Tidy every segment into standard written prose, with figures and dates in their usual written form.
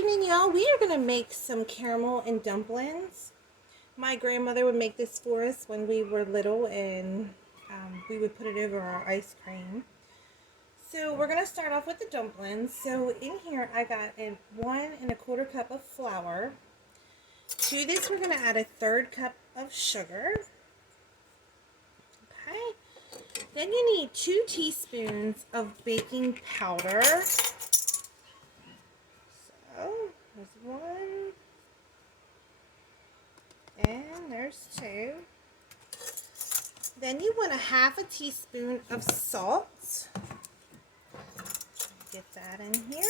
evening, y'all. We are going to make some caramel and dumplings. My grandmother would make this for us when we were little, and we would put it over our ice cream. So we're going to start off with the dumplings. So in here I got a 1 1/4 cup of flour. To this we're going to add a 1/3 cup of sugar. Okay. Then you need 2 teaspoons of baking powder. So there's 1 and there's 2. Then you want a 1/2 teaspoon of salt. Get that in here.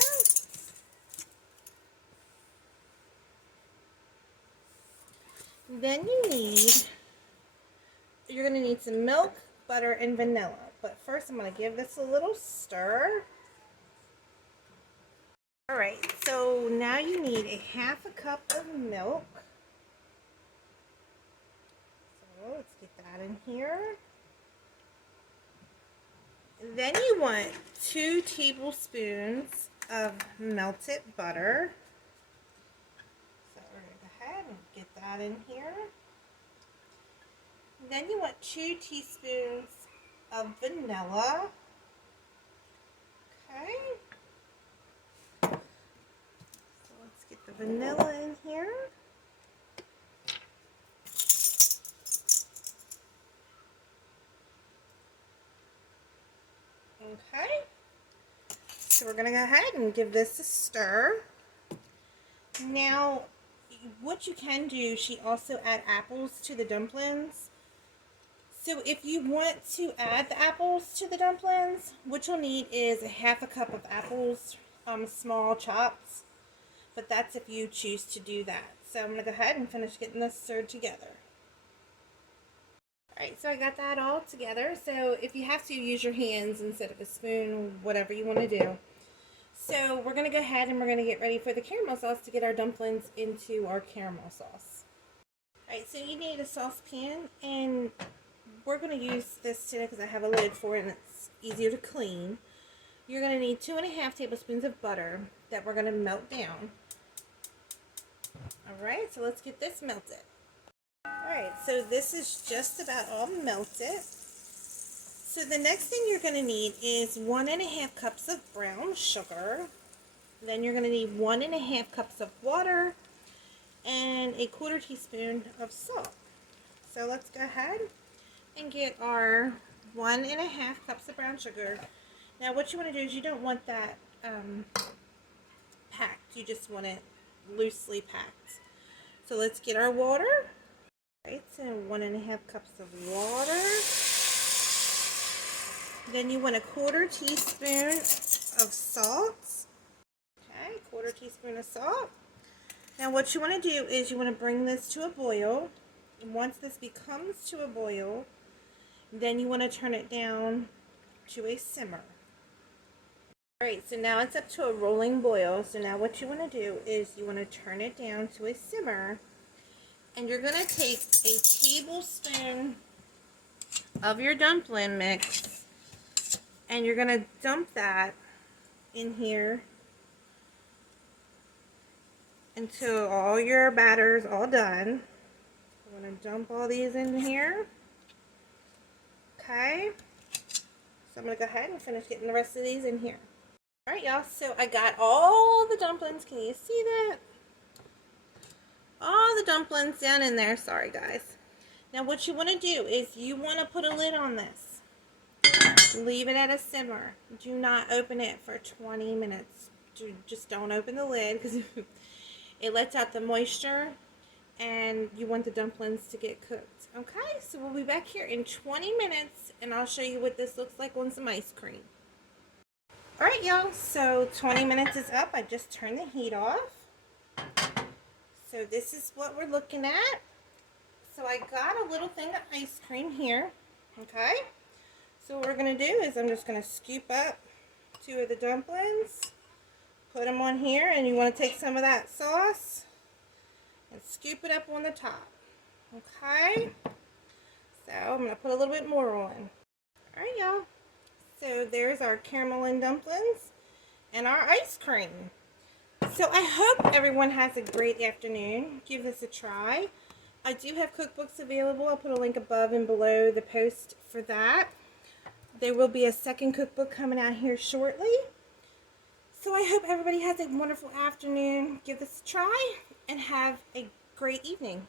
Then you're going to need some milk, butter, and vanilla. But first I'm going to give this a little stir. Alright, so now you need a 1/2 cup of milk. So let's get that in here. Then you want 2 tablespoons of melted butter. So we're going to go ahead and get that in here. Then you want 2 teaspoons of vanilla. Okay. So let's get the vanilla in here. Okay. So we're going to go ahead and give this a stir. Now, what you can do, she also add apples to the dumplings. So if you want to add the apples to the dumplings, what you'll need is a 1/2 cup of apples, small chops. But that's if you choose to do that. So I'm going to go ahead and finish getting this stirred together. Alright, so I got that all together. So if you have to, use your hands instead of a spoon, whatever you want to do. So we're going to go ahead and we're going to get ready for the caramel sauce to get our dumplings into our caramel sauce. Alright, so you need a saucepan, and we're going to use this today because I have a lid for it and it's easier to clean. You're going to need 2 1/2 tablespoons of butter that we're going to melt down. Alright, so let's get this melted. Alright, so this is just about all melted. So the next thing you're going to need is 1 1/2 cups of brown sugar. Then you're going to need 1 1/2 cups of water and a 1/4 teaspoon of salt. So let's go ahead and get our 1 1/2 cups of brown sugar. Now what you want to do is you don't want that packed. You just want it loosely packed. So let's get our water. Right, so 1 1/2 cups of water. Then you want a 1/4 teaspoon of salt. Okay, 1/4 teaspoon of salt. Now what you want to do is you want to bring this to a boil. And once this becomes to a boil, then you want to turn it down to a simmer. Alright, so now it's up to a rolling boil. So now what you want to do is you want to turn it down to a simmer. And you're going to take a tablespoon of your dumpling mix and you're going to dump that in here until all your batter's all done. I'm going to dump all these in here. Okay. So I'm going to go ahead and finish getting the rest of these in here. Alright, y'all, so I got all the dumplings. Can you see that? All the dumplings down in there. Sorry, guys. Now, what you want to do is you want to put a lid on this. Leave it at a simmer. Do not open it for 20 minutes. Just don't open the lid because it lets out the moisture and you want the dumplings to get cooked. Okay, so we'll be back here in 20 minutes and I'll show you what this looks like on some ice cream. Alright, y'all, so 20 minutes is up. I just turned the heat off. So this is what we're looking at. So I got a little thing of ice cream here. Okay. So what we're going to do is I'm just going to scoop up 2 of the dumplings. Put them on here. And you want to take some of that sauce and scoop it up on the top. Okay. So I'm going to put a little bit more on. Alright, y'all. So there's our caramel and dumplings and our ice cream. So I hope everyone has a great afternoon. Give this a try. I do have cookbooks available. I'll put a link above and below the post for that. There will be a second cookbook coming out here shortly. So I hope everybody has a wonderful afternoon. Give this a try and have a great evening.